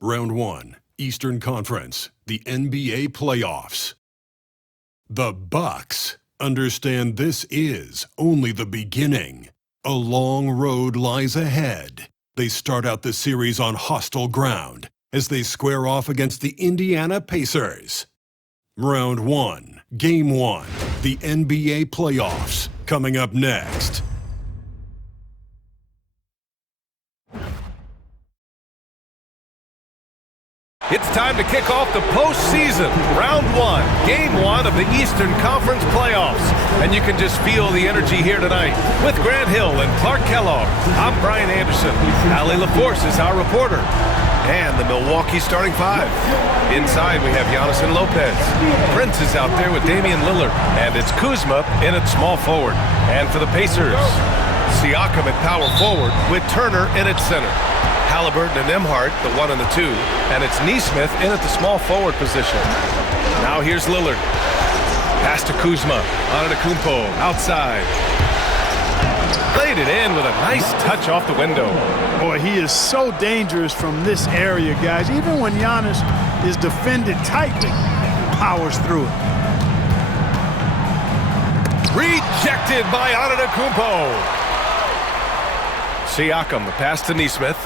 Round 1, Eastern Conference, the NBA playoffs. The Bucks understand this is only the beginning. A long road lies ahead. They start out the series on hostile ground as they square off against the Indiana Pacers. Round 1, Game 1, the NBA playoffs, coming up next. It's time to kick off the postseason, round 1, game 1 of the Eastern Conference playoffs. And you can just feel the energy here tonight. With Grant Hill and Clark Kellogg, I'm Brian Anderson. Allie LaForce is our reporter. And the Milwaukee starting 5. Inside we have Giannis and Lopez. Prince is out there with Damian Lillard. And it's Kuzma in at small forward. And for the Pacers, Siakam at power forward with Turner in at center. Halliburton and Nembhard, the 1 and the 2, and it's Nesmith in at the small forward position. Now here's Lillard. Pass to Kuzma. Antetokounmpo outside. Played it in with a nice touch off the window. Boy, he is so dangerous from this area, guys. Even when Giannis is defended tightly, he powers through it. Rejected by Antetokounmpo. Siakam, the pass to Nesmith.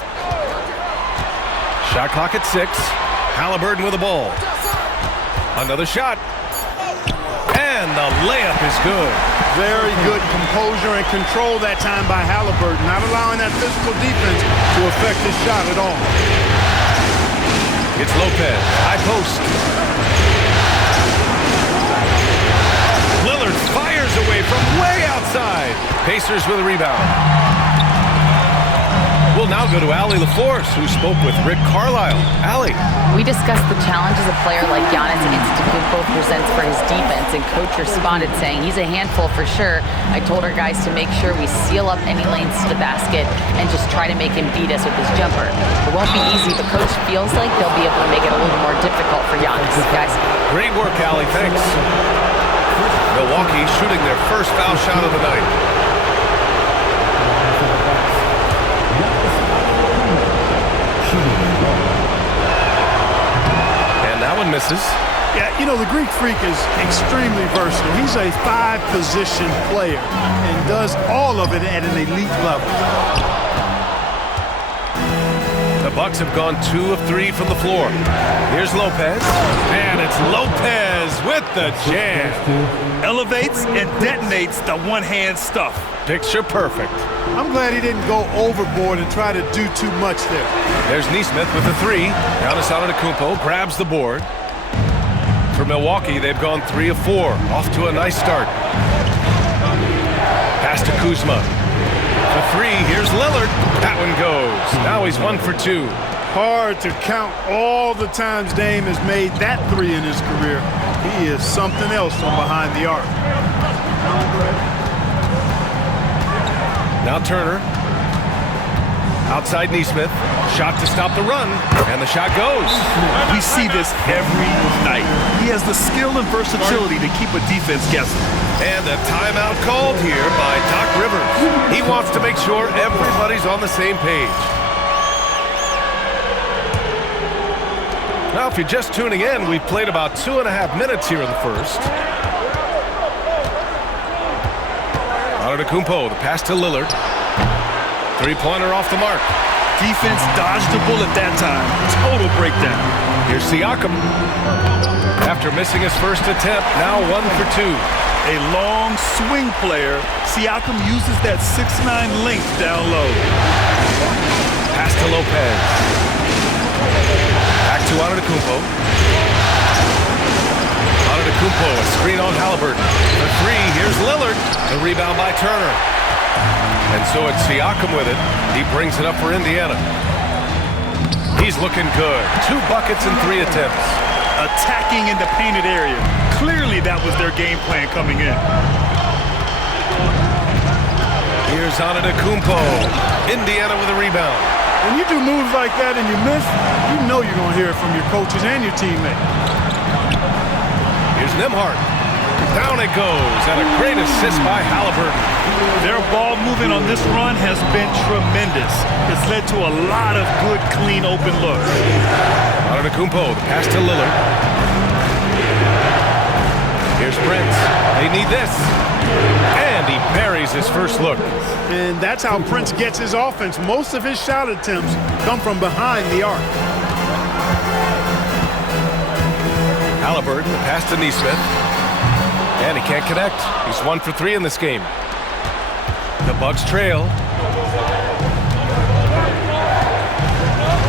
Shot clock at 6. Halliburton with the ball. Another shot. And the layup is good. Very good composure and control that time by Halliburton, not allowing that physical defense to affect his shot at all. It's Lopez. High post. Lillard fires away from way outside. Pacers with a rebound. We'll now go to Allie LaForce, who spoke with Rick Carlisle. Allie. We discussed the challenges a player like Giannis Antetokounmpo presents for his defense, and coach responded saying he's a handful for sure. I told our guys to make sure we seal up any lanes to the basket and just try to make him beat us with his jumper. It won't be easy, but coach feels like they'll be able to make it a little more difficult for Giannis. Guys. Great work, Allie. Thanks. Milwaukee shooting their first foul shot of the night. And that one misses. Yeah, you know, the Greek Freak is extremely versatile. He's a 5-position player and does all of it at an elite level. The Bucks have gone 2 of 3 from the floor. Here's Lopez. And it's Lopez with the jam. Elevates and detonates the one-hand stuff. Picture perfect. I'm glad he didn't go overboard and try to do too much there. There's Nesmith with the 3. Giannis Antetokounmpo grabs the board. For Milwaukee, they've gone 3 of 4. Off to a nice start. Pass to Kuzma. For 3, here's Lillard. That one goes. Now he's 1 for 2. Hard to count all the times Dame has made that 3 in his career. He is something else from behind the arc. Now Turner. Outside Nesmith. Shot to stop the run. And the shot goes. We see this every night. He has the skill and versatility to keep a defense guessing. And a timeout called here by Doc Rivers. He wants to make sure everybody's on the same page. Now, if you're just tuning in, we've played about 2.5 minutes here in the first. Antetokounmpo, the pass to Lillard. 3-pointer off the mark. Defense dodged the bullet that time. Total breakdown. Here's Siakam. After missing his first attempt, now 1 for 2. A long swing player. Siakam uses that 6'9" length down low. Pass to Lopez. Back to Antetokounmpo. Antetokounmpo, a screen on Halliburton. For 3, here's Lillard. The rebound by Turner. And so it's Siakam with it. He brings it up for Indiana. He's looking good. 2 buckets and 3 attempts. Attacking in the painted area. Clearly that was their game plan coming in. Here's Antetokounmpo. Indiana with a rebound. When you do moves like that and you miss, you know you're going to hear it from your coaches and your teammates. Here's Nembhard. Down it goes, and a great assist by Halliburton. Their ball movement on this run has been tremendous. It's led to a lot of good, clean, open looks. Antetokounmpo, the pass to Lillard. Here's Prince. They need this. And he buries his first look. And that's how Prince gets his offense. Most of his shot attempts come from behind the arc. Halliburton, the pass to Nesmith. And he can't connect. He's 1 for 3 in this game. The Bucks trail.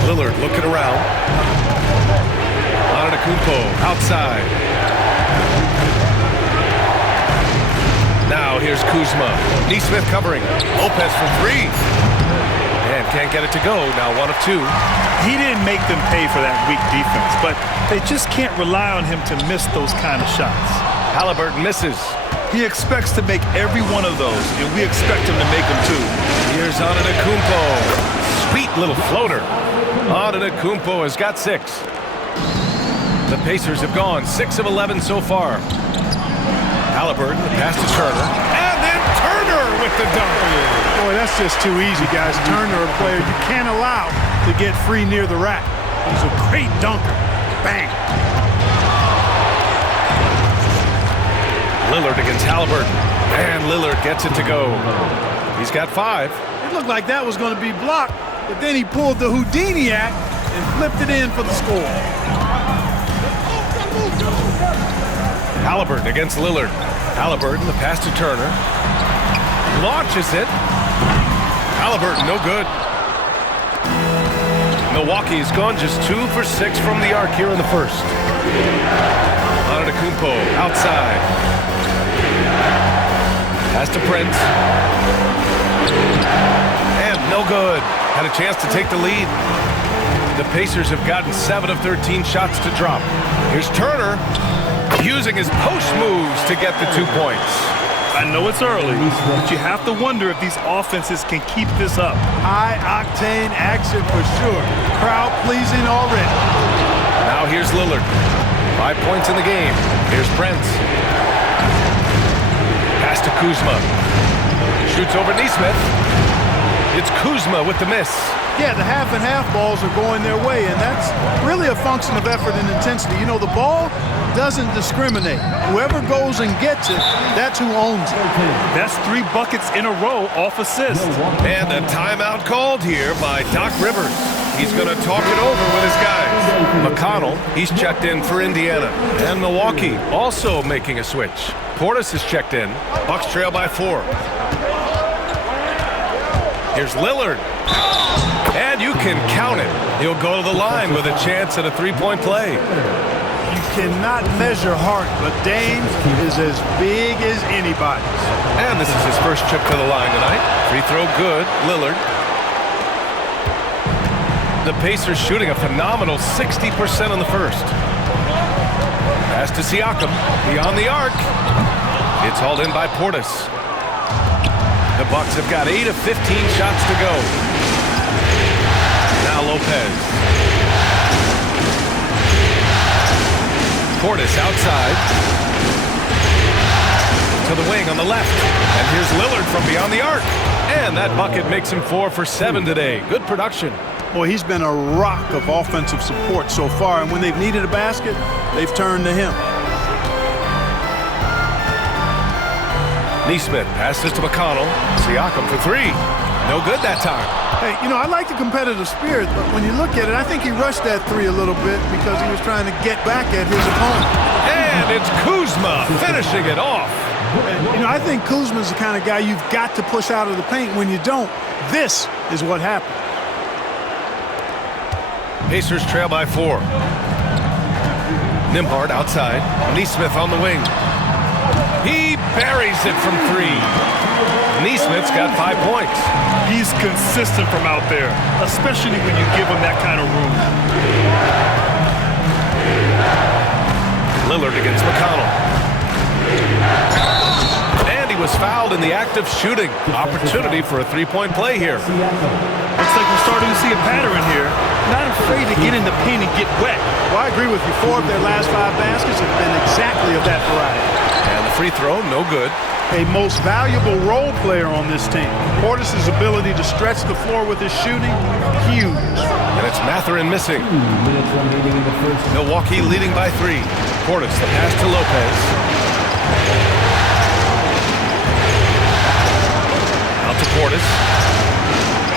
Lillard looking around. Antetokounmpo outside. Now here's Kuzma. Nesmith covering. Lopez for 3. And can't get it to go. Now 1 of 2. He didn't make them pay for that weak defense, but they just can't rely on him to miss those kind of shots. Halliburton misses. He expects to make every one of those, and we expect him to make them too. Here's Antetokounmpo. Sweet little floater. Antetokounmpo has got 6. The Pacers have gone 6 of 11 so far. Halliburton, the pass to Turner. And then Turner with the dunk. Boy, that's just too easy, guys. Turner, a player you can't allow to get free near the rack. He's a great dunker. Bang. Lillard against Halliburton. And Lillard gets it to go. He's got 5. It looked like that was going to be blocked, but then he pulled the Houdini act and flipped it in for the score. Halliburton against Lillard. Halliburton, the pass to Turner. Launches it. Halliburton, no good. Milwaukee's gone just 2 for 6 from the arc here in the first. Antetokounmpo outside. Pass to Prince. And no good. Had a chance to take the lead. The Pacers have gotten 7 of 13 shots to drop. Here's Turner using his post moves to get the 2 points. I know it's early, but you have to wonder if these offenses can keep this up. High-octane action for sure. Crowd pleasing already. Now here's Lillard. 5 points in the game. Here's Prince. Pass to Kuzma. Shoots over Nesmith. It's Kuzma with the miss. Yeah, the half and half balls are going their way, and that's really a function of effort and intensity. You know, the ball doesn't discriminate. Whoever goes and gets it, that's who owns it. That's 3 buckets in a row off assist. And a timeout called here by Doc Rivers. He's going to talk it over with his guys. McConnell, he's checked in for Indiana. And Milwaukee also making a switch. Portis is checked in. Bucks trail by 4. Here's Lillard. And you can count it. He'll go to the line with a chance at a 3-point play. You cannot measure heart, but Dame's is as big as anybody's. And this is his first trip to the line tonight. Free throw good. Lillard. The Pacers shooting a phenomenal 60% in the first. Pass to Siakam. Beyond the arc. It's hauled in by Portis. The Bucks have got 8 of 15 shots to go. Now Lopez. Portis outside. To the wing on the left. And here's Lillard from beyond the arc. And that bucket makes him 4 for 7 today. Good production. Boy, he's been a rock of offensive support so far, and when they've needed a basket, they've turned to him. Nesmith passes to McConnell. Siakam for 3. No good that time. Hey, you know, I like the competitive spirit, but when you look at it, I think he rushed that 3 a little bit because he was trying to get back at his opponent. And it's Kuzma finishing it off. And, you know, I think Kuzma's the kind of guy you've got to push out of the paint. When you don't, this is what happens. Pacers trail by 4. Nembhard outside. Nesmith on the wing. He buries it from 3. Nesmith's got 5 points. He's consistent from out there, especially when you give him that kind of room. Lillard against McConnell. And he was fouled in the act of shooting. Opportunity for a 3-point play here. Looks like we're starting to see a pattern here. Not afraid to get in the paint and get wet. Well, I agree with you. 4 of their last 5 baskets have been exactly of that variety. And free throw, no good. A most valuable role player on this team. Portis' ability to stretch the floor with his shooting, huge. And it's Mathurin missing. Milwaukee leading by 3. Portis, the pass to Lopez. Out to Portis.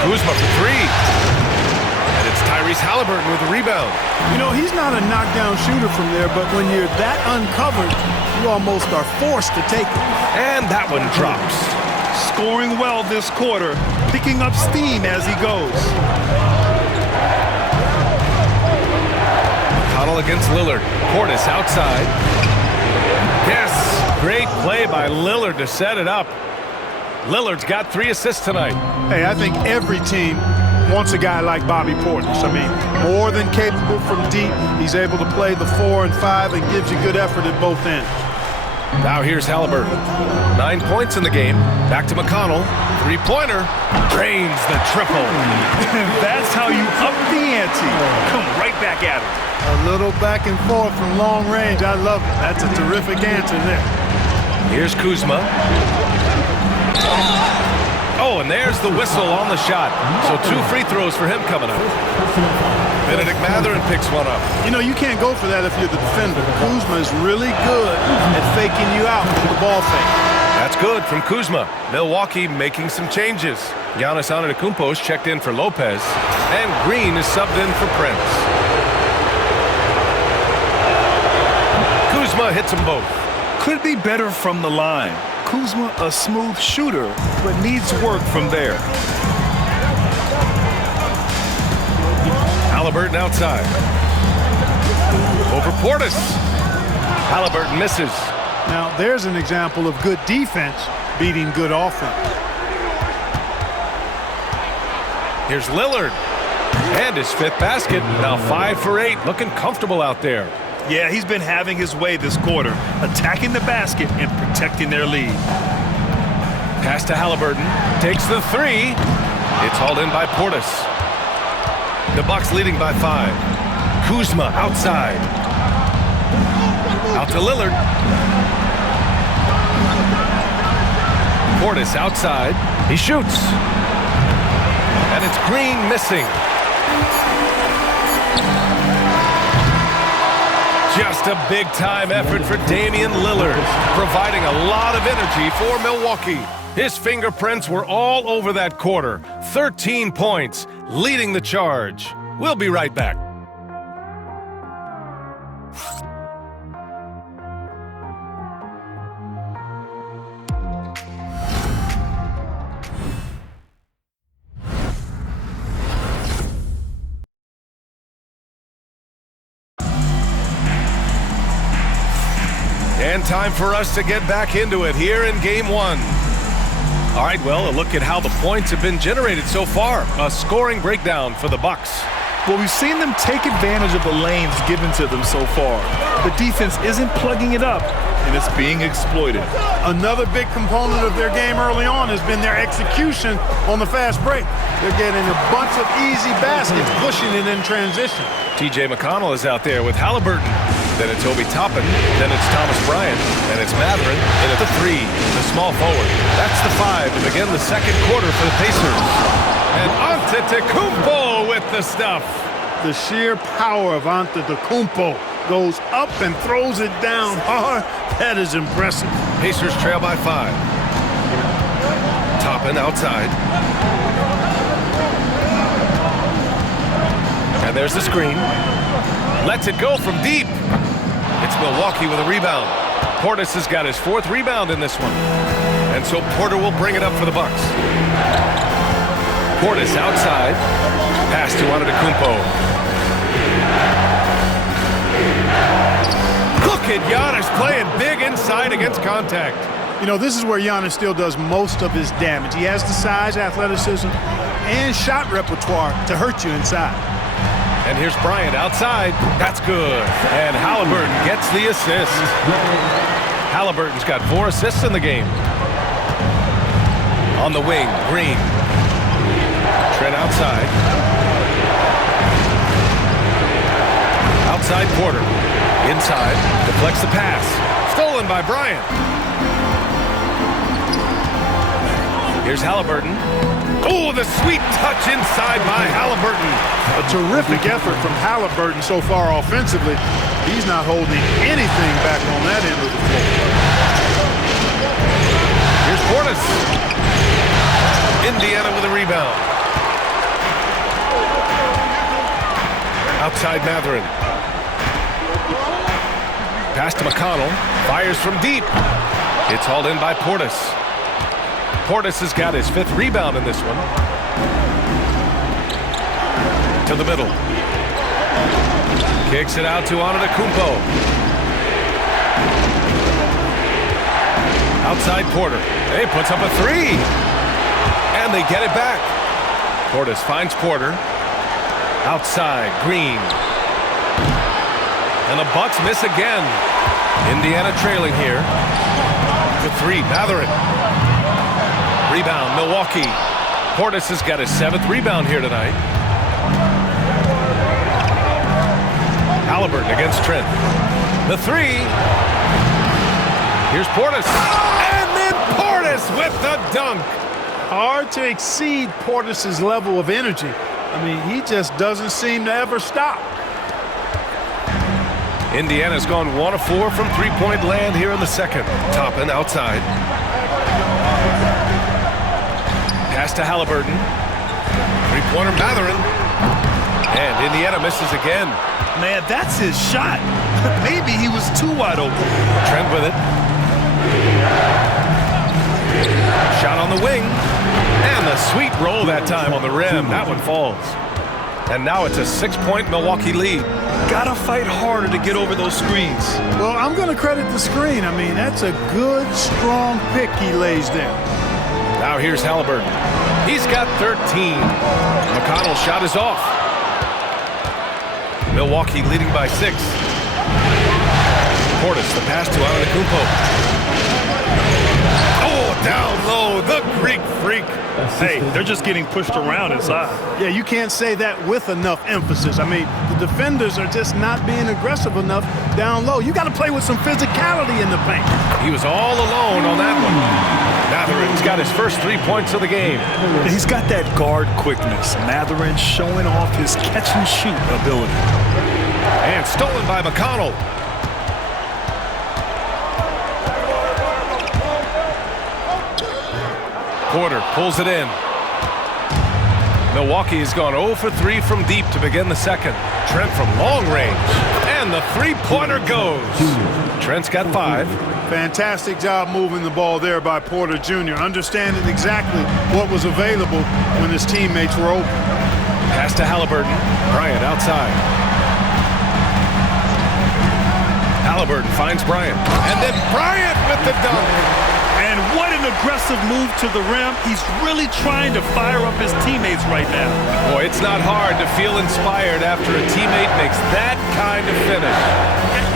Kuzma for 3. And it's Tyrese Halliburton with the rebound. You know, he's not a knockdown shooter from there, but when you're that uncovered, you almost are forced to take it. And that one drops. Scoring well this quarter, picking up steam as he goes. McConnell against Lillard. Portis outside. Yes, great play by Lillard to set it up. Lillard's got 3 assists tonight. Hey, I think every team wants a guy like Bobby Portis. I mean, more than capable from deep. He's able to play the 4 and 5 and gives you good effort at both ends. Now here's Halliburton. 9 points in the game. Back to McConnell. 3-pointer. Drains the triple. That's how you up the ante. Come right back at it. A little back and forth from long range. I love it. That's a terrific answer there. Here's Kuzma. Oh, and there's the whistle on the shot. So 2 free throws for him coming up. Benedict Mathurin picks one up. You know, you can't go for that if you're the defender. Kuzma is really good at faking you out with the ball fake. That's good from Kuzma. Milwaukee making some changes. Giannis Antetokounmpo is checked in for Lopez. And Green is subbed in for Prince. Kuzma hits them both. Could be better from the line. Kuzma, a smooth shooter, but needs work from there. Halliburton outside. Over Portis. Halliburton misses. Now, there's an example of good defense beating good offense. Here's Lillard. And his 5th basket. Now 5 for 8. Looking comfortable out there. Yeah, he's been having his way this quarter, attacking the basket and protecting their lead. Pass to Halliburton. Takes the 3. It's hauled in by Portis. The Bucks leading by 5. Kuzma outside. Out to Lillard. Portis outside. He shoots. And it's Green missing. Just a big-time effort for Damian Lillard, providing a lot of energy for Milwaukee. His fingerprints were all over that quarter. 13 points, leading the charge. We'll be right back. And time for us to get back into it here in Game 1. All right, well, a look at how the points have been generated so far. A scoring breakdown for the Bucks. Well, we've seen them take advantage of the lanes given to them so far. The defense isn't plugging it up, and it's being exploited. Another big component of their game early on has been their execution on the fast break. They're getting a bunch of easy baskets, pushing it in transition. TJ McConnell is out there with Halliburton. Then it's Obi Toppin. Then it's Thomas Bryant. And it's Mathurin in at the 3, the small forward. That's the 5 to begin the second quarter for the Pacers. And Antetokounmpo with the stuff. The sheer power of Antetokounmpo goes up and throws it down hard. That is impressive. Pacers trail by 5. Toppin outside. And there's the screen. Lets it go from deep. It's Milwaukee with a rebound. Portis has got his 4th rebound in this one. And so Porter will bring it up for the Bucks. Portis outside. Pass to Antetokounmpo. Look at Giannis playing big inside against contact. You know, this is where Giannis still does most of his damage. He has the size, athleticism, and shot repertoire to hurt you inside. And here's Bryant outside. That's good. And Halliburton gets the assist. Halliburton's got 4 assists in the game. On the wing, Green. Trent outside. Outside Porter. Inside. Deflects the pass. Stolen by Bryant. Here's Halliburton. Oh, the sweet touch inside by Halliburton. A terrific effort from Halliburton so far offensively. He's not holding anything back on that end of the floor. Here's Portis. Indiana with a rebound. Outside Matherin. Pass to McConnell. Fires from deep. It's hauled in by Portis. Portis has got his 5th rebound in this one. To the middle. Kicks it out to Antetokounmpo. Outside Porter. He puts up a 3. And they get it back. Portis finds Porter. Outside Green. And the Bucks miss again. Indiana trailing here. To 3. Matherin. Rebound, Milwaukee. Portis has got his 7th rebound here tonight. Halliburton against Trent. The 3. Here's Portis. And then Portis with the dunk. Hard to exceed Portis' level of energy. I mean, he just doesn't seem to ever stop. Indiana's gone 1 of 4 from three-point land here in the second. Toppin outside. Pass to Halliburton. Three-pointer Matherin. And Indiana misses again. Man, that's his shot. Maybe he was too wide open. Trent with it. Shot on the wing. And the sweet roll that time on the rim. That one falls. And now it's a 6-point Milwaukee lead. Gotta fight harder to get over those screens. Well, I'm going to credit the screen. I mean, that's a good, strong pick he lays there. Now here's Halliburton. He's got 13. McConnell's shot is off. Milwaukee leading by 6. Portis, the pass to Antetokounmpo. Oh, down low, the Greek freak. Hey, they're just getting pushed around inside. Yeah, you can't say that with enough emphasis. I mean, the defenders are just not being aggressive enough down low. You got to play with some physicality in the paint. He was all alone on that one. Matherin's got his first 3 points of the game. He's got that guard quickness. Matherin showing off his catch-and-shoot ability. And stolen by McConnell. Porter pulls it in. Milwaukee has gone 0 for 3 from deep to begin the second. Trent from long range. And the three-pointer goes. Trent's got 5. Fantastic job moving the ball there by Porter Jr., understanding exactly what was available when his teammates were open. Pass to Halliburton. Bryant outside. Halliburton finds Bryant. And then Bryant with the dunk. And what an aggressive move to the rim. He's really trying to fire up his teammates right now. Boy, it's not hard to feel inspired after a teammate makes that kind of finish.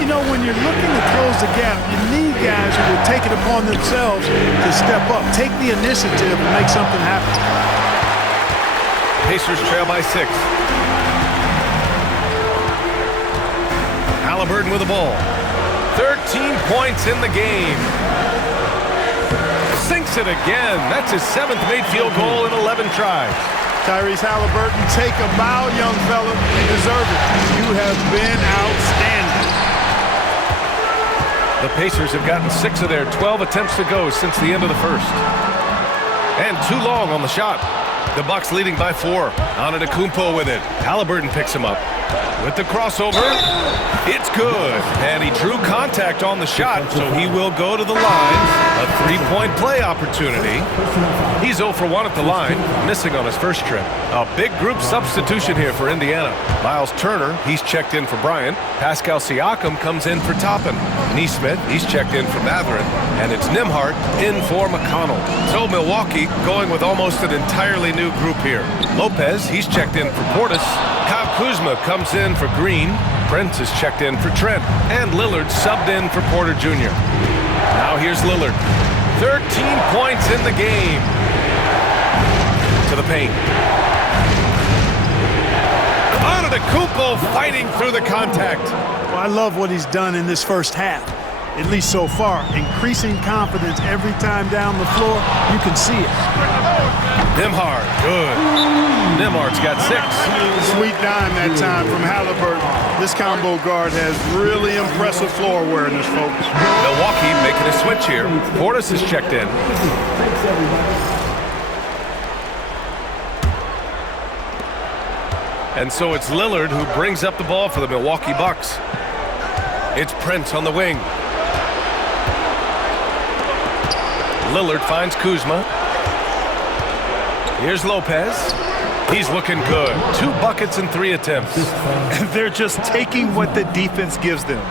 You know, when you're looking to close the gap, you need guys who will take it upon themselves to step up, take the initiative and make something happen. Pacers trail by 6. Halliburton with the ball. 13 points in the game. Sinks it again. That's his 7th made field goal in 11 tries. Tyrese Halliburton, take a bow, young fella. You deserve it. You have been outstanding. The Pacers have gotten 6 of their 12 attempts to go since the end of the first. And too long on the shot. The Bucks leading by 4. Antetokounmpo with it. Halliburton picks him up. With the crossover, it's good. And he drew contact on the shot, so he will go to the line. A 3-point play opportunity. He's 0 for 1 at the line, missing on his first trip. A big group substitution here for Indiana. Miles Turner, he's checked in for Bryant. Pascal Siakam comes in for Toppin. Nesmith, he's checked in for Matherin. And it's Nembhard in for McConnell. So Milwaukee going with almost an entirely new group here. Lopez, he's checked in for Portis. Kyle Kuzma comes in for Green. Prince is checked in for Trent. And Lillard subbed in for Porter Jr. Now here's Lillard. 13 points in the game. To the paint. Antetokounmpo fighting through the contact. Well, I love what he's done in this first half. at least so far. Increasing confidence every time down the floor. You can see it. Nembhard, good. Nembhard's got 6. Sweet dime that time from Halliburton. This combo guard has really impressive floor awareness, folks. Milwaukee making a switch here. Portis is checked in. And so it's Lillard who brings up the ball for the Milwaukee Bucks. It's Prince on the wing. Lillard finds Kuzma. Here's Lopez. He's looking good. 2 buckets and 3 attempts. And they're just taking what the defense gives them.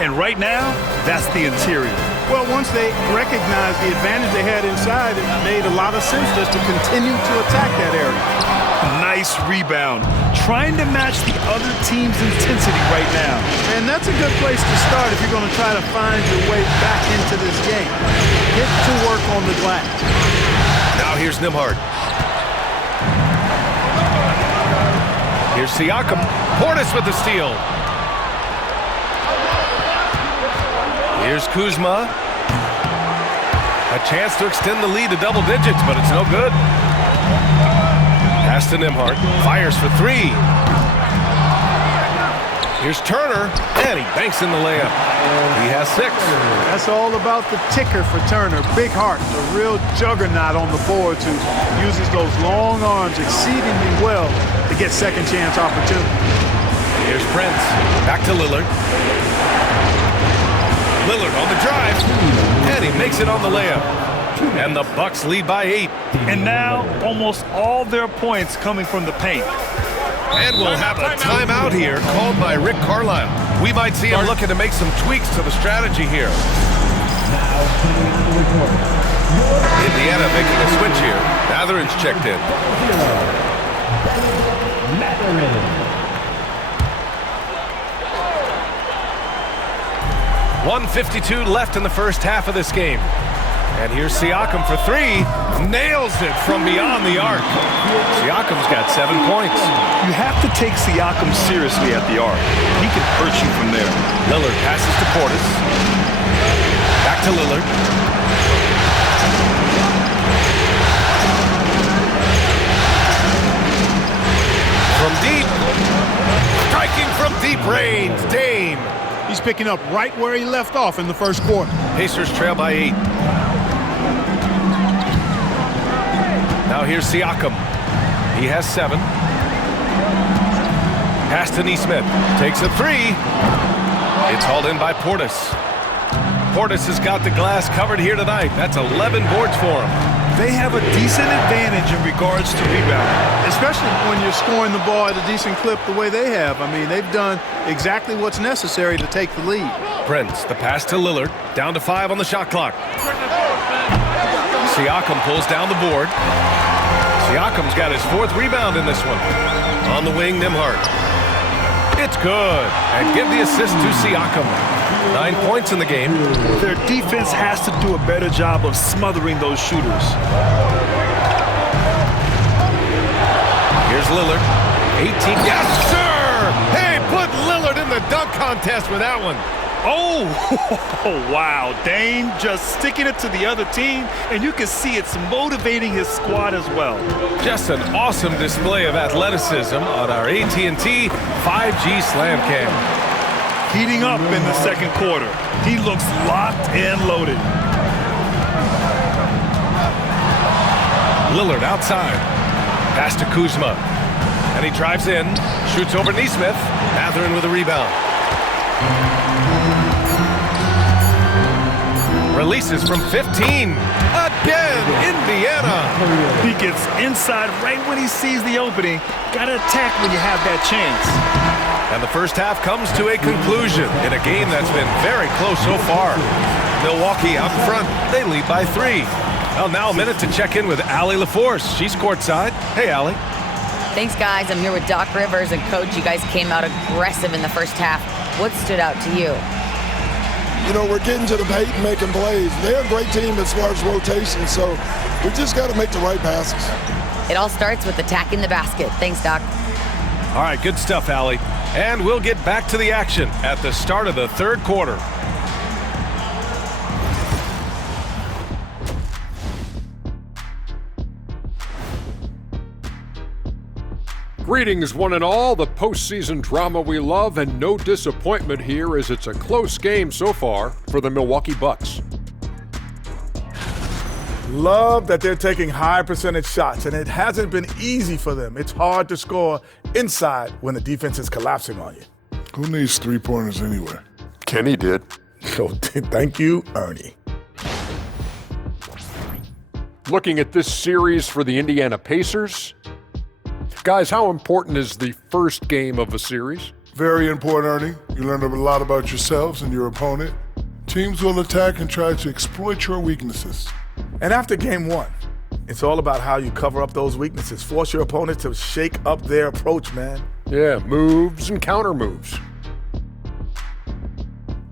And right now, that's the interior. Well, once they recognized the advantage they had inside, it made a lot of sense just to continue to attack that area. Nice rebound. Trying to match the other team's intensity right now. And that's a good place to start if you're going to try to find your way back into this game. Get to work on the glass. Now here's Nembhard. Here's Siakam. Portis with the steal. Here's Kuzma. A chance to extend the lead to double digits, but it's no good. Pass to Nembhard. Fires for 3. Here's Turner, and he banks in the layup. He has 6. That's all about the ticker for Turner. Big heart, a real juggernaut on the boards who uses those long arms exceedingly well to get second chance opportunity. Here's Prince. Back to Lillard. Lillard on the drive, and he makes it on the layup. And the Bucks lead by 8. And now almost all their points coming from the paint. And we'll have a timeout here called by Rick Carlisle. We might see him looking to make some tweaks to the strategy here. Indiana making a switch here. Mathurin's checked in. 1:52 left in the first half of this game. And here's Siakam for 3. Nails it from beyond the arc. Siakam's got 7 points. You have to take Siakam seriously at the arc. He can hurt you from there. Lillard passes to Portis. Back to Lillard. From deep. Striking from deep range. Dame. He's picking up right where he left off in the first quarter. Pacers trail by 8. Now here's Siakam. He has 7. Pass to Nesmith. Takes a 3. It's hauled in by Portis. Portis has got the glass covered here tonight. That's 11 boards for him. They have a decent advantage in regards to rebounding. Especially when you're scoring the ball at a decent clip the way they have. I mean, they've done exactly what's necessary to take the lead. Prince, the pass to Lillard. Down to 5 on the shot clock. Siakam pulls down the board. Siakam's got his 4th rebound in this one. On the wing, Nembhard. It's good. And give the assist to Siakam. 9 points in the game. Their defense has to do a better job of smothering those shooters. Here's Lillard. 18. Yes, sir! Hey, put Lillard in the dunk contest with that one. Oh, wow. Dame just sticking it to the other team, and you can see it's motivating his squad as well. Just an awesome display of athleticism on our AT&T 5G Slam Cam. Heating up in the second quarter. He looks locked and loaded. Lillard outside. Pass to Kuzma. And he drives in. Shoots over Nesmith. Mathurin with a rebound. Releases from 15. Again, Indiana. He gets inside right when he sees the opening. Gotta attack when you have that chance. And the first half comes to a conclusion in a game that's been very close so far. Milwaukee out in front. They lead by 3. Well, now a minute to check in with Allie LaForce. She's courtside. Hey, Allie. Thanks, guys. I'm here with Doc Rivers. And, Coach, you guys came out aggressive in the first half. What stood out to you? You know, we're getting to the paint and making plays. They're a great team as far as rotation, so we just got to make the right passes. It all starts with attacking the basket. Thanks, Doc. All right, good stuff, Allie. And we'll get back to the action at the start of the third quarter. Greetings, one and all. The postseason drama we love, and no disappointment here as it's a close game so far for the Milwaukee Bucks. Love that they're taking high percentage shots, and it hasn't been easy for them. It's hard to score inside when the defense is collapsing on you. Who needs three-pointers anyway? Kenny did. So thank you, Ernie. Looking at this series for the Indiana Pacers. Guys, how important is the first game of a series? Very important, Ernie. You learn a lot about yourselves and your opponent. Teams will attack and try to exploit your weaknesses. And after game one, it's all about how you cover up those weaknesses. Force your opponent to shake up their approach, man. Yeah, moves and counter moves.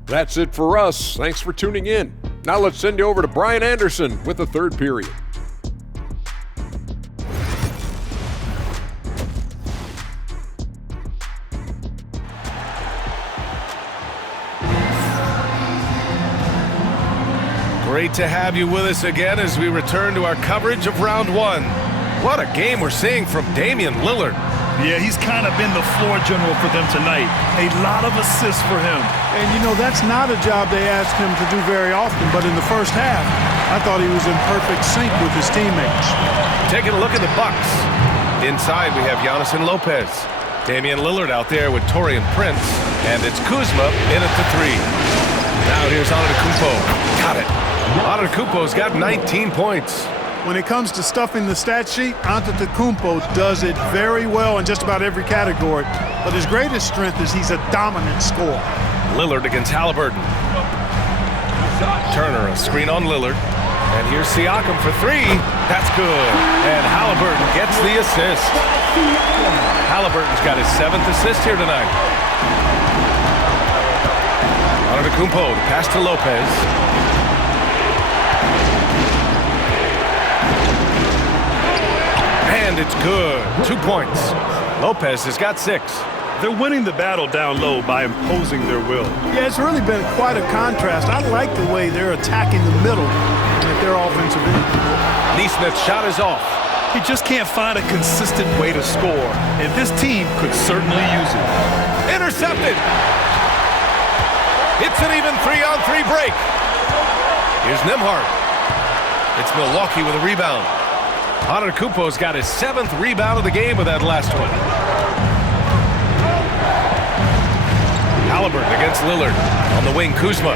That's it for us. Thanks for tuning in. Now let's send you over to Brian Anderson with the third period. Great to have you with us again as we return to our coverage of round one. What a game we're seeing from Damian Lillard. Yeah, he's kind of been the floor general for them tonight. A lot of assists for him. And, you know, that's not a job they asked him to do very often, but in the first half, I thought he was in perfect sync with his teammates. Taking a look at the Bucks. Inside, we have Giannis and Lopez. Damian Lillard out there with Taurean Prince. And it's Kuzma in at the three. Now here's Antetokounmpo. Got it. Antetokounmpo's got 19 points. When it comes to stuffing the stat sheet, Antetokounmpo does it very well in just about every category. But his greatest strength is he's a dominant scorer. Lillard against Halliburton. Turner, a screen on Lillard. And here's Siakam for three. That's good. And Halliburton gets the assist. Halliburton's got his 7th assist here tonight. Antetokounmpo, the pass to Lopez. And it's good. 2 points. Lopez has got 6. They're winning the battle down low by imposing their will. Yeah, it's really been quite a contrast. I like the way they're attacking the middle with their offensive end. Neesmith's shot is off. He just can't find a consistent way to score, and this team could certainly use it. Intercepted. It's an even 3-on-3 break. Here's Nembhard. It's Milwaukee with a rebound. Antetokounmpo's got his 7th rebound of the game with that last one. Halliburton against Lillard. On the wing, Kuzma.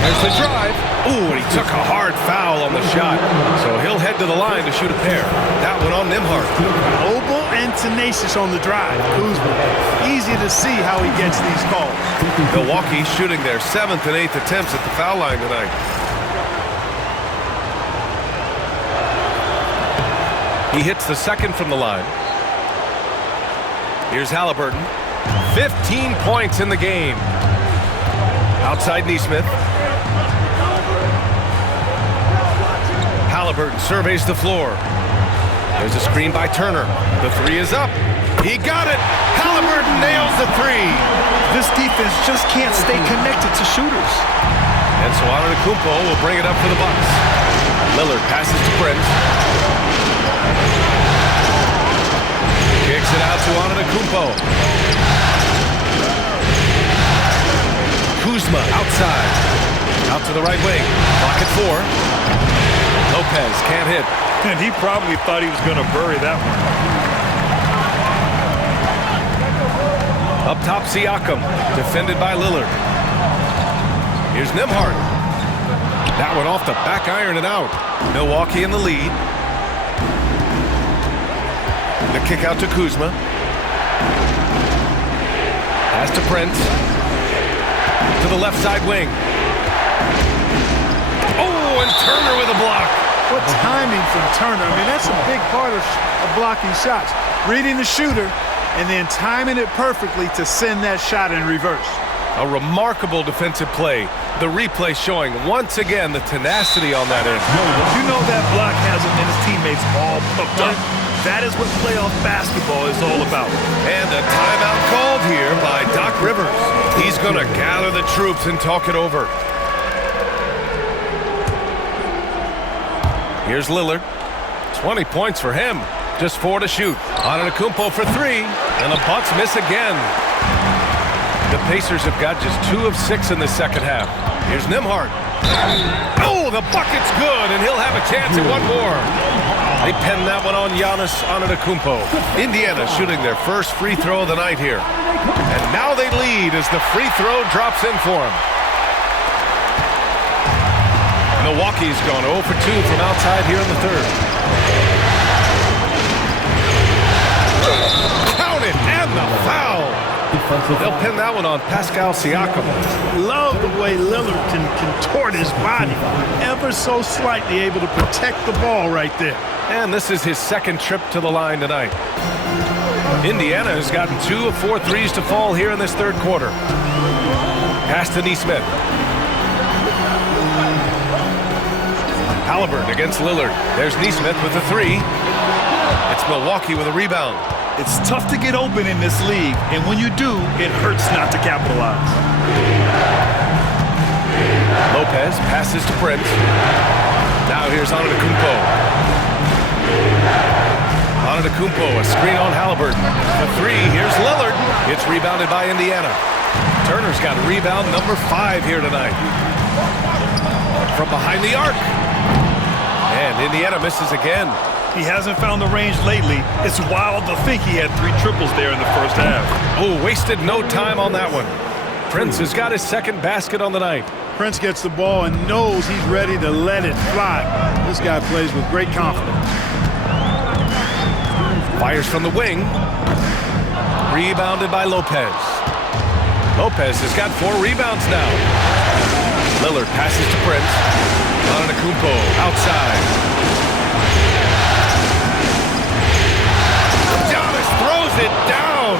There's the drive. Ooh, and he took a hard foul on the shot. So he'll head to the line to shoot a pair. That one on Nembhard. Mobile and tenacious on the drive. Kuzma. Easy to see how he gets these calls. Milwaukee shooting their 7th and 8th attempts at the foul line tonight. He hits the 2nd from the line. Here's Halliburton. 15 points in the game. Outside Neesmith. Halliburton surveys the floor. There's a screen by Turner. The 3 is up. He got it. Halliburton nails the 3. This defense just can't stay connected to shooters. And so Antetokounmpo will bring it up for the Bucks. Lillard passes to Prince. Kicks it out to Antetokounmpo. Kuzma outside. Out to the right wing. Clock at 4. Lopez can't hit. And he probably thought he was going to bury that one. Up top, Siakam, defended by Lillard. Here's Nembhard. That one off the back iron and out. Milwaukee in the lead. The kick out to Kuzma. Pass to Prince. To the left side wing. Oh, and Turner with a block. What timing from Turner. I mean, that's a big part of blocking shots. Reading the shooter and then timing it perfectly to send that shot in reverse. A remarkable defensive play. The replay showing once again the tenacity on that end. You know that block has him and his teammates all pumped up. That is what playoff basketball is all about. And a timeout called here by Doc Rivers. He's going to gather the troops and talk it over. Here's Lillard. 20 points for him. Just 4 to shoot. Antetokounmpo for 3, and the Bucks miss again. The Pacers have got just 2 of 6 in the second half. Here's Nembhard. Oh, the bucket's good, and he'll have a chance at one more. They pin that one on Giannis Antetokounmpo. Indiana shooting their first free throw of the night here. And now they lead as the free throw drops in for them. Milwaukee's gone 0 for 2 from outside here in the third. Count it, and the foul. They'll pin that one on Pascal Siakam. Love the way Lillard can contort his body, ever so slightly able to protect the ball right there. And this is his second trip to the line tonight. Indiana has gotten 2 of 4 threes to fall here in this third quarter. Pass to Nesmith. Halliburton against Lillard. There's Nesmith with a 3. It's Milwaukee with a rebound. It's tough to get open in this league, and when you do, it hurts not to capitalize. Lopez passes to Prince. Now here's Antetokounmpo. Antetokounmpo, a screen on Halliburton. The 3, here's Lillard. It's rebounded by Indiana. Turner's got rebound number 5 here tonight. From behind the arc. And Indiana misses again. He hasn't found the range lately. It's wild to think he had 3 triples there in the first half. Oh, wasted no time on that one. Prince has got his second basket on the night. Prince gets the ball and knows he's ready to let it fly. This guy plays with great confidence. Fires from the wing. Rebounded by Lopez. Lopez has got 4 rebounds now. Lillard passes to Prince. Antetokounmpo outside. Throws it down.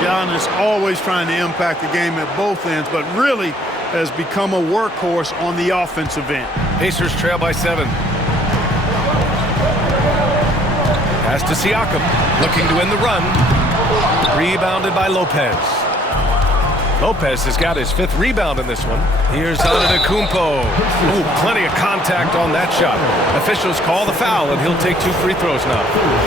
Giannis always trying to impact the game at both ends, but really has become a workhorse on the offensive end. Pacers trail by 7. Pass to Siakam, looking to win the run. Rebounded by Lopez. Lopez has got his 5th rebound in this one. Here's Antetokounmpo. Ooh, plenty of contact on that shot. Officials call the foul, and he'll take 2 free throws now.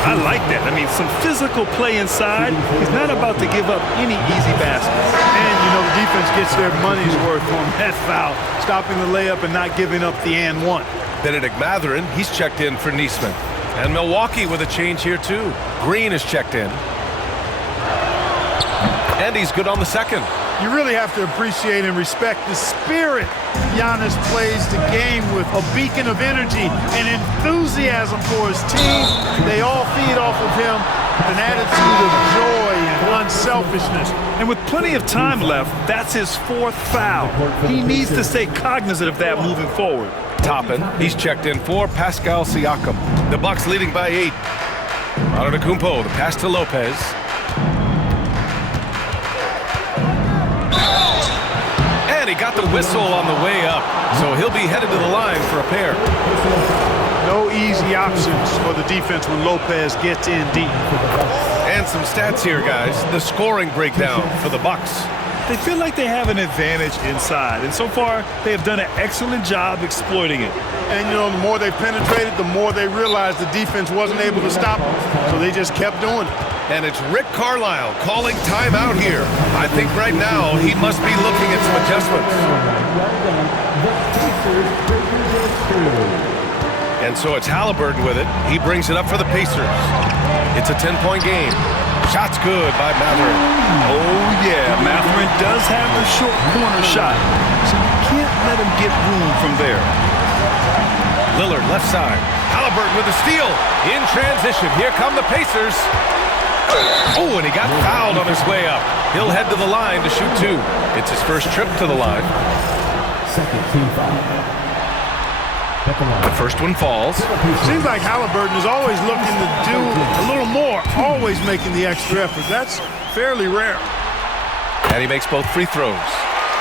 I like that. I mean, some physical play inside. He's not about to give up any easy baskets. And, you know, the defense gets their money's worth on that foul, stopping the layup and not giving up the and one. Benedict Mathurin, he's checked in for Nesmith. And Milwaukee with a change here, too. Green is checked in. And he's good on the second. You really have to appreciate and respect the spirit Giannis plays the game with, a beacon of energy and enthusiasm for his team. They all feed off of him, an attitude of joy and unselfishness. And with plenty of time left, that's his 4th foul. He needs to stay cognizant of that moving forward. Toppin, he's checked in for Pascal Siakam. The Bucks leading by 8. Antetokounmpo, the pass to Lopez. He got the whistle on the way up, so he'll be headed to the line for a pair. No easy options for the defense when Lopez gets in deep. And some stats here, guys. The scoring breakdown for the Bucks. They feel like they have an advantage inside, and so far they have done an excellent job exploiting it. And, you know, the more they penetrated, the more they realized the defense wasn't able to stop them, so they just kept doing it. And it's Rick Carlisle calling timeout here. I think right now he must be looking at some adjustments. And so it's Halliburton with it. He brings it up for the Pacers. It's a 10-point game. Shot's good by Mathurin. Oh, yeah, Mathurin does have the short corner shot, so you can't let him get room from there. Lillard left side. Halliburton with the steal. In transition, here come the Pacers. Oh, and he got fouled on his way up. He'll head to the line to shoot 2. It's his first trip to the line. Second team foul. The first one falls. Seems like Halliburton is always looking to do a little more, always making the extra effort. That's fairly rare. And he makes both free throws.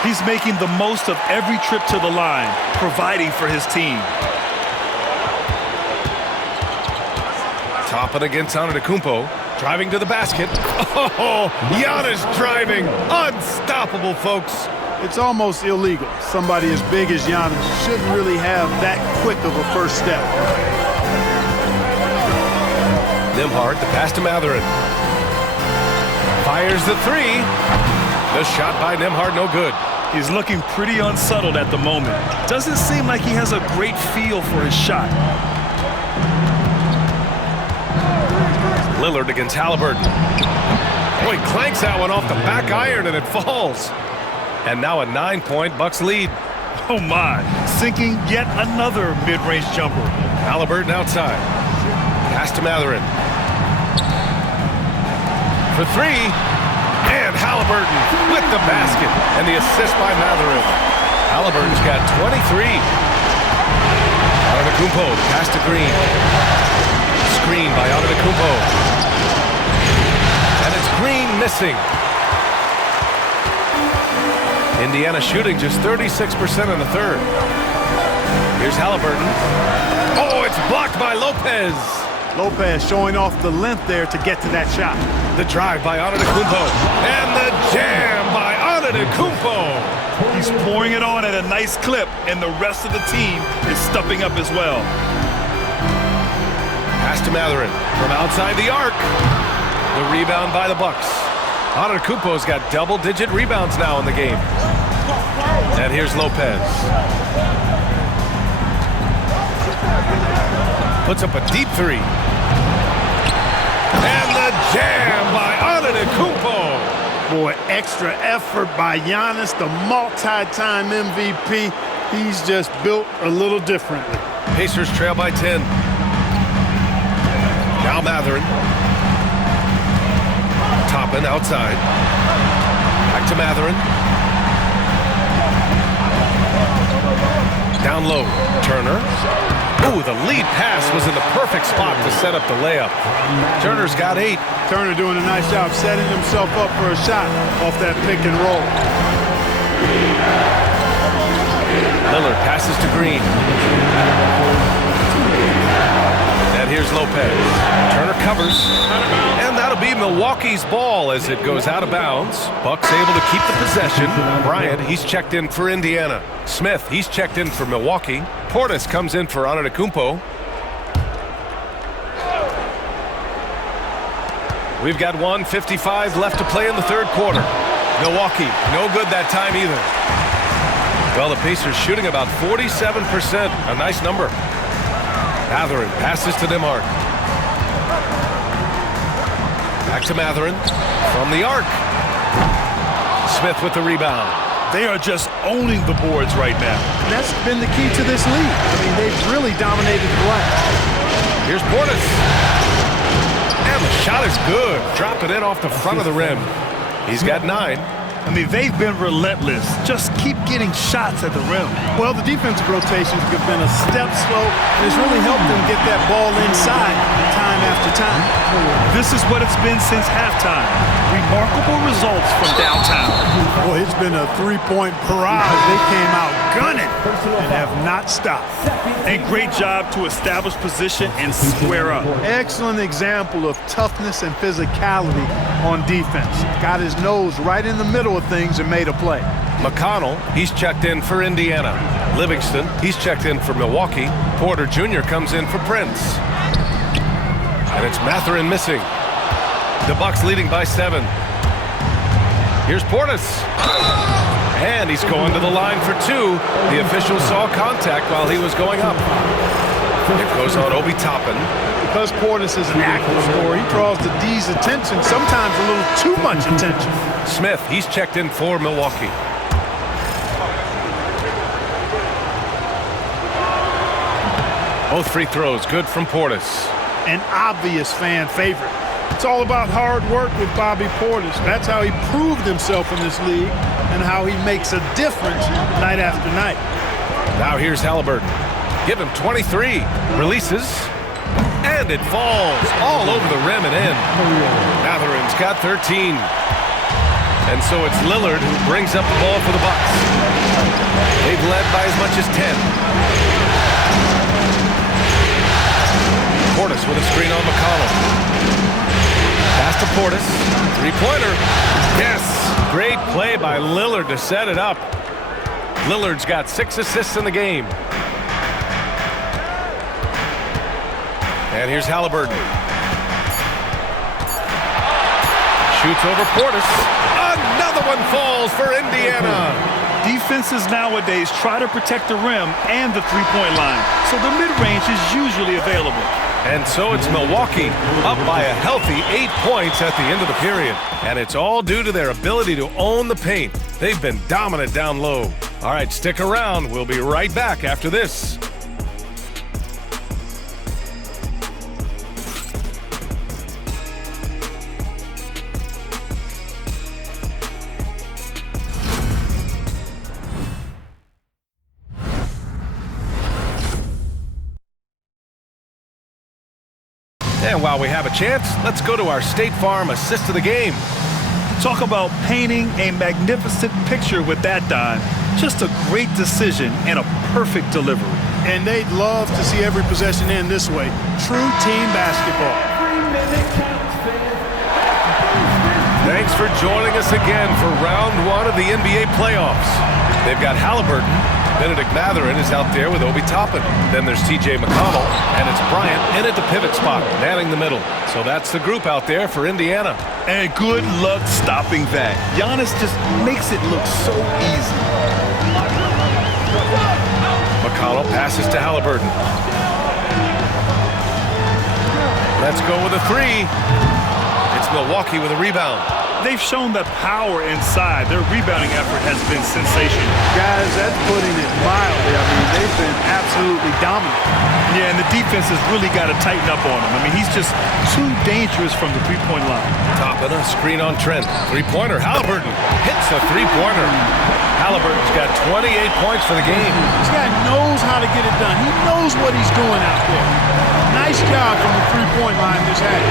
He's making the most of every trip to the line, providing for his team. Toppin against Antetokounmpo. Driving to the basket. Oh, Giannis driving. Unstoppable, folks. It's almost illegal. Somebody as big as Giannis shouldn't really have that quick of a first step. Nembhard, the pass to Mathurin. Fires the three. The shot by Nembhard, no good. He's looking pretty unsettled at the moment. Doesn't seem like he has a great feel for his shot. Lillard against Halliburton. Boy, clanks that one off the back iron and it falls. And now a 9-point Bucks lead. Oh my, sinking yet another mid-range jumper. Halliburton outside. Pass to Mathurin. For three. And Halliburton with the basket. And the assist by Mathurin. Halliburton's got 23. Antetokounmpo, pass to Green. Screen by Antetokounmpo. And it's Green missing. Indiana shooting just 36% in the third. Here's Halliburton. Oh, it's blocked by Lopez. Lopez showing off the length there to get to that shot. The drive by Antetokounmpo. And the jam by Antetokounmpo. He's pouring it on at a nice clip, and the rest of the team is stepping up as well. Pass to Mathurin from outside the arc. The rebound by the Bucks. Antetokounmpo's got double-digit rebounds now in the game. And here's Lopez. Puts up a deep three. And the jam by Antetokounmpo. Boy, extra effort by Giannis, the multi-time MVP. He's just built a little differently. Pacers trail by 10. Now Mathurin. Toppin outside. Back to Mathurin. Down low. Turner. Ooh, the lead pass was in the perfect spot to set up the layup. Turner's got 8. Turner doing a nice job setting himself up for a shot off that pick and roll. Lillard passes to Green. And here's Lopez. Turner covers. And that'll be Milwaukee's ball as it goes out of bounds. Bucks able to keep the possession. Bryant, he's checked in for Indiana. Smith, he's checked in for Milwaukee. Portis comes in for Antetokounmpo. We've got 1:55 left to play in the third quarter. Milwaukee, no good that time either. Well, the Pacers shooting about 47%. A nice number. Mathurin passes to Nembhard. Back to Mathurin from the arc. Smith with the rebound. They are just owning the boards right now. And that's been the key to this league. I mean, they've really dominated the glass. Here's Portis. And the shot is good. Drop it in off the front of the rim. He's got 9. I mean, they've been relentless. Just keep getting shots at the rim. Well, the defensive rotations have been a step slow, and it's really helped them get that ball inside time after time. This is what it's been since halftime. Remarkable results from downtown. Boy, it's been a three-point barrage. They came out gunning and have not stopped. A great job to establish position and square up. Excellent example of toughness and physicality on defense. Got his nose right in the middle of things and made a play. McConnell, he's checked in for Indiana. Livingston, he's checked in for Milwaukee. Porter Jr. comes in for Prince. And it's Mathurin missing. The Bucks leading by 7. Here's Portis. And he's going to the line for 2. The official saw contact while he was going up. It goes on Obi Toppin. Because Portis is an active scorer, he draws the D's attention, sometimes a little too much attention. Smith, he's checked in for Milwaukee. Both free throws good from Portis. An obvious fan favorite. It's all about hard work with Bobby Portis. That's how he proved himself in this league and how he makes a difference night after night. Now here's Halliburton. Give him 23. Releases. And it falls all over the rim and in. Mathurin's got 13. And so it's Lillard who brings up the ball for the Bucks. They've led by as much as 10. Portis with a screen on McConnell. Pass to Portis. Three-pointer. Yes! Great play by Lillard to set it up. Lillard's got 6 assists in the game. And here's Halliburton. Shoots over Portis. Another one falls for Indiana. Defenses nowadays try to protect the rim and the three-point line, so the mid-range is usually available. And so it's Milwaukee up by a healthy 8 points at the end of the period. And it's all due to their ability to own the paint. They've been dominant down low. All right, stick around. We'll be right back after this. And while we have a chance, let's go to our State Farm assist of the game. Talk about painting a magnificent picture with that, Don. Just a great decision and a perfect delivery. And they'd love to see every possession end this way. True team basketball. Thanks for joining us again for round one of the NBA playoffs. They've got Halliburton. Benedict Mathurin is out there with Obi Toppin. Then there's T.J. McConnell, and it's Bryant in at the pivot spot, manning the middle. So that's the group out there for Indiana. And good luck stopping that. Giannis just makes it look so easy. McConnell passes to Halliburton. Let's go with a three. It's Milwaukee with a rebound. They've shown that power inside. Their rebounding effort has been sensational. Guys, that's putting it mildly. I mean, they've been absolutely dominant. Yeah, and the defense has really got to tighten up on him. I mean, he's just too dangerous from the three-point line. Toppin, a screen on Trent. Three-pointer. Halliburton hits a three-pointer. Halliburton's got 28 points for the game. This guy knows how to get it done. He knows what he's doing out there. Nice job from the three-point line this half.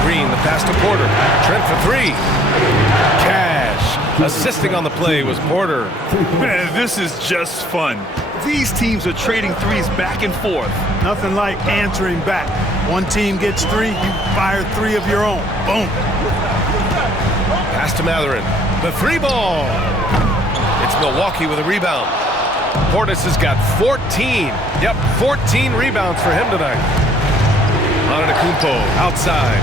Green, the pass to Porter. Trent for three. Cash. Assisting on the play was Porter. Man, this is just fun. These teams are trading threes back and forth. Nothing like answering back. One team gets three, you fire three of your own. Boom. Pass to Mathurin. The three ball. It's Milwaukee with a rebound. Portis has got 14. Yep, 14 rebounds for him tonight. Antetokounmpo outside.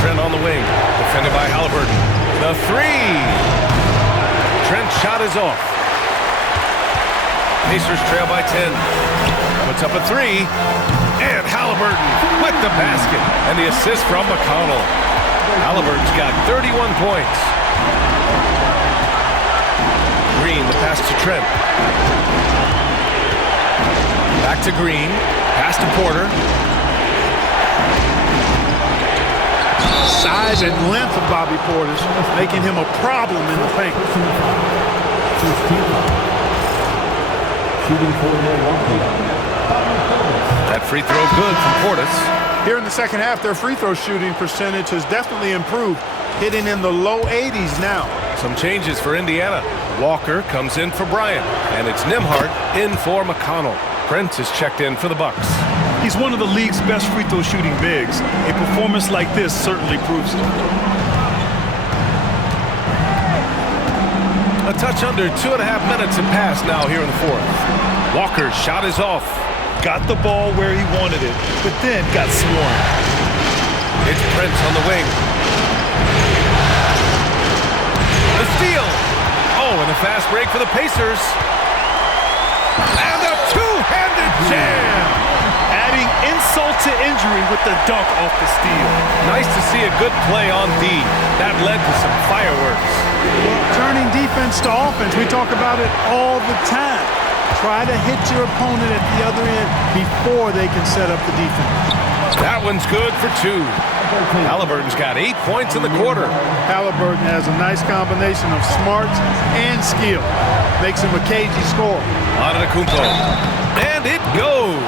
Trent on the wing, defended by Halliburton. The three. Trent's shot is off. Pacers trail by 10. Puts up a three. And Halliburton with the basket. And the assist from McConnell. Halliburton's got 31 points. Green, the pass to Trent. Back to Green. Pass to Porter. Size and length of Bobby Portis making him a problem in the paint. That free throw good from Portis. Here in the second half, their free throw shooting percentage has definitely improved, hitting in the low 80s now. Some changes for Indiana. Walker comes in for Bryant, and it's Nembhard in for McConnell. Prince is checked in for the Bucks. He's one of the league's best free throw shooting bigs. A performance like this certainly proves it. A touch under 2.5 minutes have passed now here in the fourth. Walker's shot is off. Got the ball where he wanted it, but then got swarmed. It's Prince on the wing. The steal. Oh, and a fast break for the Pacers. And a two-handed jam. Adding insult to injury with the dunk off the steal. Nice to see a good play on D. That led to some fireworks. Well, turning defense to offense, we talk about it all the time. Try to hit your opponent at the other end before they can set up the defense. That one's good for two. Halliburton's got 8 points in the quarter. Halliburton has a nice combination of smarts and skill. Makes him a cagey scorer. Antetokounmpo. And it goes.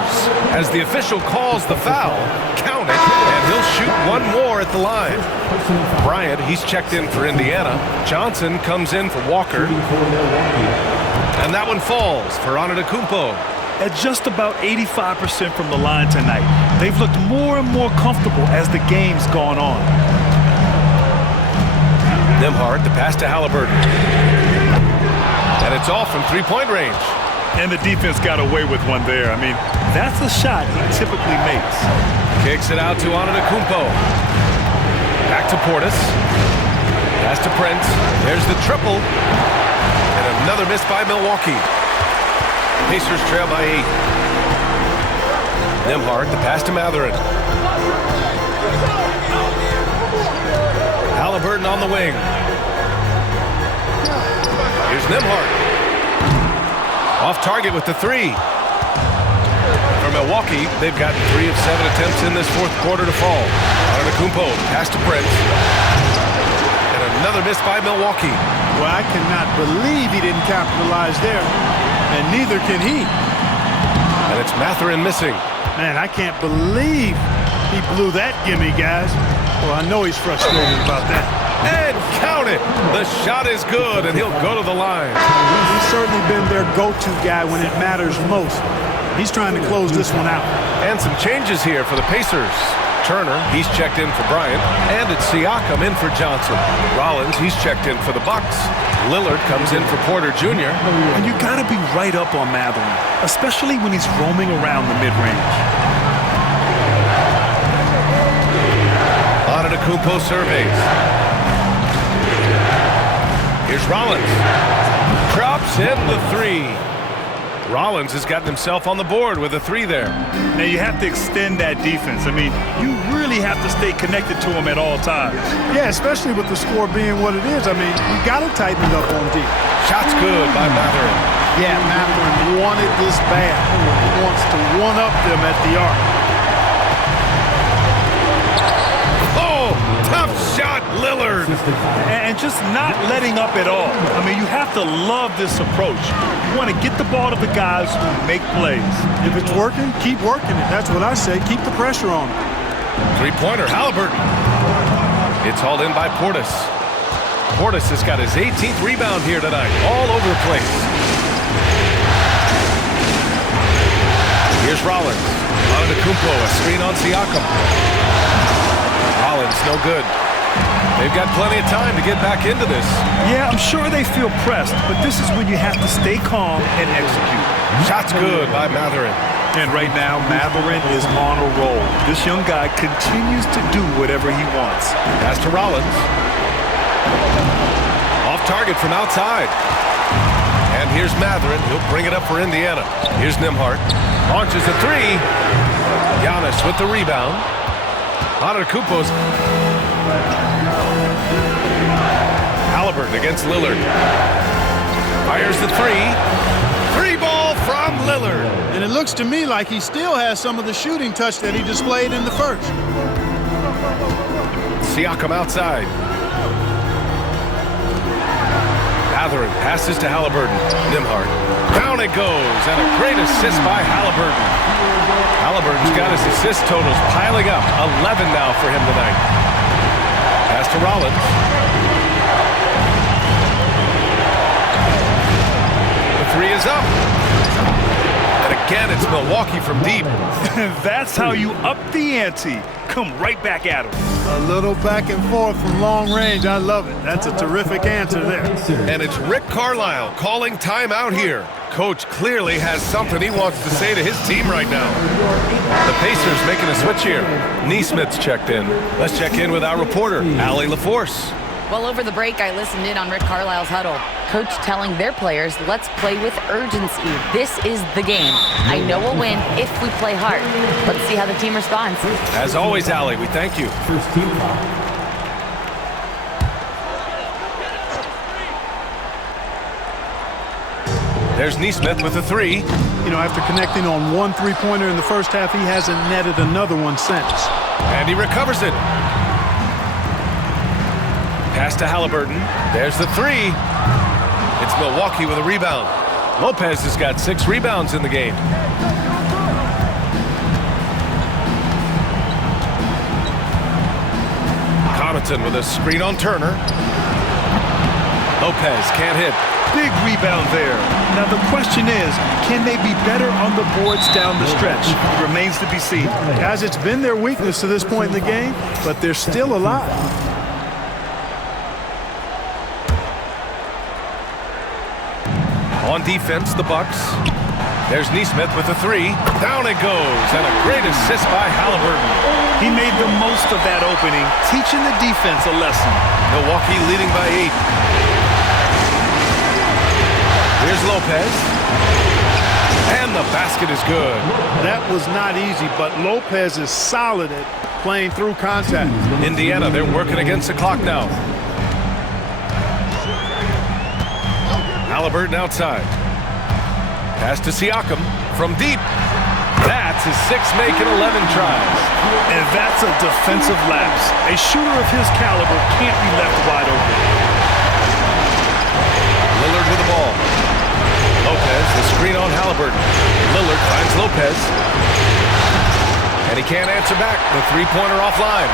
As the official calls the foul, count it, and he'll shoot one more at the line. Bryant, he's checked in for Indiana. Johnson comes in for Walker. And that one falls for Antetokounmpo. At just about 85% from the line tonight, they've looked more and more comfortable as the game's gone on. Nembhard, the pass to Halliburton. And it's off from three-point range. And the defense got away with one there. I mean, that's a shot he typically makes. Kicks it out to Antetokounmpo. Back to Portis. Pass to Prince. There's the triple. And another miss by Milwaukee. Pacers trail by 8. Nembhard, the pass to Mathurin. Halliburton on the wing. Here's Nembhard. Off target with the 3. For Milwaukee, they've gotten 3 of 7 attempts in this fourth quarter to fall. Antetokounmpo, pass to Prince. And another miss by Milwaukee. Well, I cannot believe he didn't capitalize there, and neither can he. And it's Mathurin missing. Man, I can't believe he blew that gimme, guys. Well, I know he's frustrated about that. And count it! The shot is good, and he'll go to the line. He's certainly been their go-to guy when it matters most. He's trying to close this one out. And some changes here for the Pacers. Turner, he's checked in for Bryant, and it's Siakam in for Johnson. Rollins, he's checked in for the Bucks. Lillard comes in for Porter Jr. And you got to be right up on Mathurin, especially when he's roaming around the mid-range. Antetokounmpo surveys. Here's Rollins. Drops in the 3. Rollins has gotten himself on the board with a 3 there. Now you have to extend that defense. I mean, you really have to stay connected to him at all times. Yeah, especially with the score being what it is. I mean, you got to tighten it up on D. Shot's good by Mathurin. Yeah, Mathurin wanted this bad. He wants to one-up them at the arc. Oh, tough shot, Lillard. And just not letting up at all. I mean, you have to love this approach. You want to get the ball to the guys who make plays. If it's working, keep working it. That's what I say. Keep the pressure on him. Three-pointer, Halliburton. It's hauled in by Portis. Portis has got his 18th rebound here tonight, all over the place. Here's Rollins. Antetokounmpo, a screen on Siakam. Rollins, no good. They've got plenty of time to get back into this. Yeah, I'm sure they feel pressed, but this is when you have to stay calm and execute. Shot's good by Mathurin. And right now, Mathurin is on a roll. This young guy continues to do whatever he wants. Pass to Rollins. Off target from outside. And here's Mathurin. He'll bring it up for Indiana. Here's Nembhard. Launches a 3. Giannis with the rebound. Antetokounmpo's. Halliburton against Lillard. Fires the 3. 3-ball from Lillard. And it looks to me like he still has some of the shooting touch that he displayed in the first. Siakam outside. Mathurin passes to Halliburton. Nembhard. Down it goes, and a great assist by Halliburton. Halliburton's got his assist totals piling up. 11 now for him tonight. Pass to Rollins. The 3 is up. And again, it's Milwaukee from deep. That's how you up the ante. Come right back at him. A little back and forth from long range. I love it. That's a terrific answer there. And it's Rick Carlisle calling timeout here. Coach clearly has something he wants to say to his team right now. The Pacers making a switch here. Neesmith's checked in. Let's check in with our reporter, Allie LaForce. Well, over the break, I listened in on Rick Carlisle's huddle. Coach telling their players, let's play with urgency. This is the game. I know we'll win if we play hard. Let's see how the team responds. As always, Allie, we thank you. First team foul. There's Neesmith with a 3. You know, after connecting on one three-pointer in the first half, he hasn't netted another one since. And he recovers it. Pass to Halliburton. There's the 3. It's Milwaukee with a rebound. Lopez has got 6 rebounds in the game. Connaughton with a screen on Turner. Lopez can't hit. Big rebound there. Now the question is, can they be better on the boards down the stretch? It remains to be seen. Guys, it's been their weakness to this point in the game, but they're still alive. On defense, the Bucks. There's Neesmith with the three. Down it goes, and a great assist by Halliburton. He made the most of that opening, teaching the defense a lesson. Milwaukee leading by 8. Here's Lopez. And the basket is good. That was not easy, but Lopez is solid at playing through contact. Indiana, they're working against the clock now. Halliburton outside. Pass to Siakam from deep. That's his 6th make in 11 tries. And that's a defensive lapse. A shooter of his caliber can't be left wide open. Lillard with the ball. Lopez, the screen on Halliburton. Lillard finds Lopez. And he can't answer back. The three-pointer offline.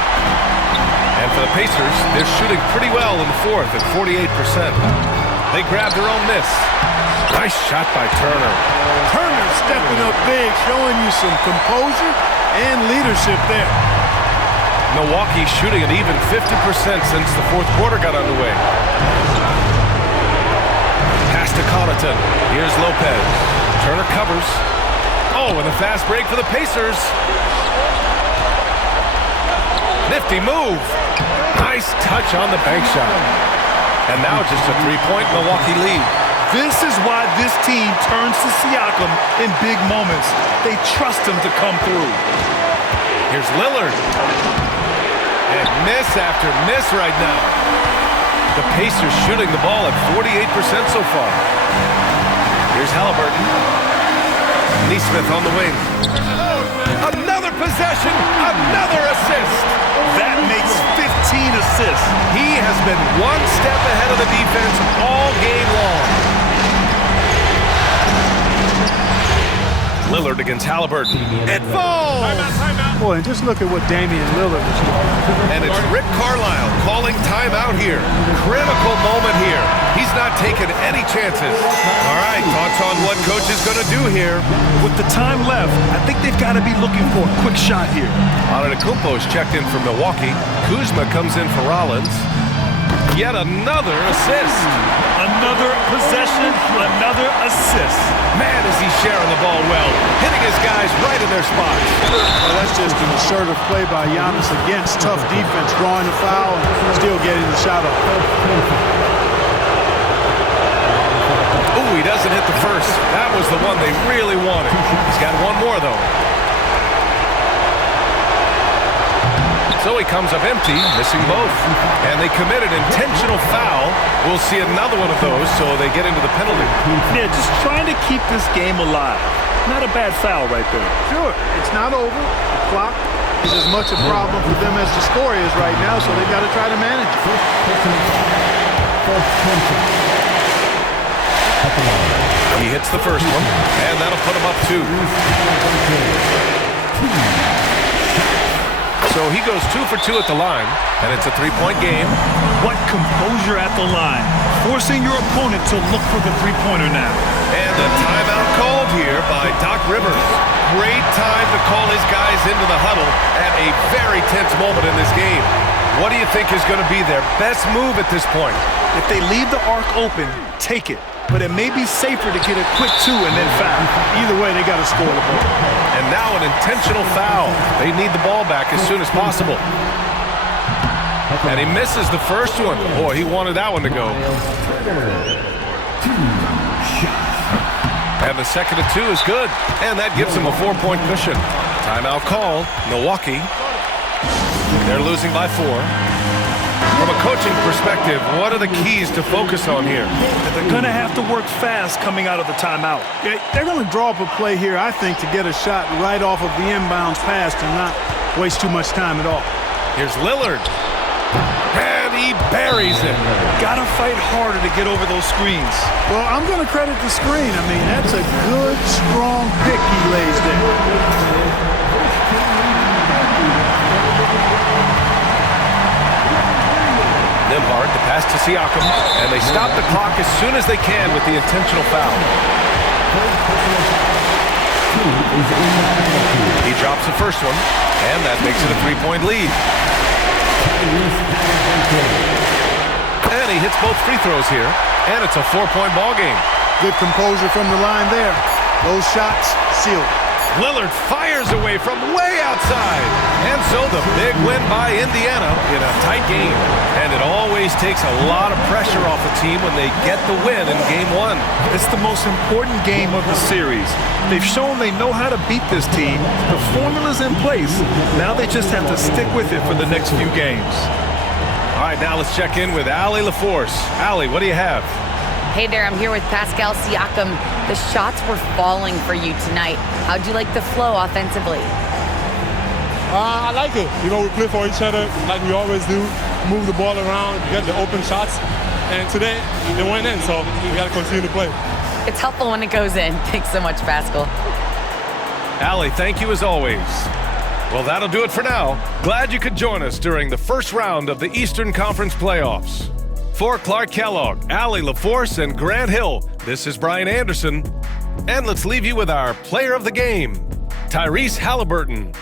And for the Pacers, they're shooting pretty well in the 4th at 48%. They grab their own miss. Nice shot by Turner. Turner stepping up big, showing you some composure and leadership there. Milwaukee shooting an even 50% since the 4th quarter got underway. Pass to Connaughton. Here's Lopez. Turner covers. Oh, and the fast break for the Pacers. Nifty move. Nice touch on the bank shot. And now just a 3-point Milwaukee lead. This is why this team turns to Siakam in big moments. They trust him to come through. Here's Lillard. And miss after miss right now. The Pacers shooting the ball at 48% so far. Here's Halliburton. Neesmith on the wing. Another possession, another assist. That makes 15 assists. He has been one step ahead of the defense all game long. Lillard against Halliburton. It falls! Boy, and just look at what Damian Lillard is doing. And it's Rick Carlisle calling timeout here. Critical moment here. He's not taking any chances. All right, thoughts on what coach is going to do here? With the time left, I think they've got to be looking for a quick shot here. Antetokounmpo's checked in for Milwaukee. Kuzma comes in for Rollins. Yet another assist. Another possession, another assist. Man, is he sharing the ball well. Hitting his guys right in their spots. Well, that's just an assertive play by Giannis against tough defense, drawing the foul and still getting the shot off. Ooh, he doesn't hit the first. That was the one they really wanted. He's got one more, though. So he comes up empty, missing both. And they commit an intentional foul. We'll see another one of those, so they get into the penalty. Yeah, just trying to keep this game alive. Not a bad foul right there. Sure, it's not over. The clock is as much a problem for them as the score is right now, so they've got to try to manage it. He hits the first one, and that'll put him up 2. So he goes 2 for 2 at the line, and it's a 3-point game. What composure at the line. Forcing your opponent to look for the three-pointer now. And a timeout called here by Doc Rivers. Great time to call his guys into the huddle at a very tense moment in this game. What do you think is going to be their best move at this point? If they leave the arc open, take it. But it may be safer to get a quick 2 and then foul. Either way, they got to score the ball. And now an intentional foul. They need the ball back as soon as possible. And he misses the first one. Boy, he wanted that one to go. And the second of 2 is good. And that gives him a 4-point cushion. Timeout call. Milwaukee. They're losing by 4. From a coaching perspective, what are the keys to focus on here? They're going to have to work fast coming out of the timeout. Yeah, they're going to draw up a play here, I think, to get a shot right off of the inbounds pass and not waste too much time at all. Here's Lillard. And he buries it. Got to fight harder to get over those screens. Well, I'm going to credit the screen. I mean, that's a good, strong pick he lays there. Nimhard, the pass to Siakam, and they stop the clock as soon as they can with the intentional foul. He drops the first one, and that makes it a 3-point lead. And he hits both free throws here, and it's a 4-point ball game. Good composure from the line there. Those shots sealed. Lillard fires away from way outside. And so the big win by Indiana in a tight game. And it always takes a lot of pressure off a team when they get the win in game one. It's the most important game of the series. They've shown they know how to beat this team. The formula's in place. Now they just have to stick with it for the next few games. All right, now let's check in with Allie LaForce. Allie, what do you have? Hey there, I'm here with Pascal Siakam. The shots were falling for you tonight. How'd you like the flow offensively? I like it. You know, we play for each other like we always do. Move the ball around, get the open shots. And today, they went in, so we got to continue to play. It's helpful when it goes in. Thanks so much, Pascal. Allie, thank you as always. Well, that'll do it for now. Glad you could join us during the first round of the Eastern Conference playoffs. For Clark Kellogg, Allie LaForce, and Grant Hill, this is Brian Anderson. And let's leave you with our player of the game, Tyrese Halliburton.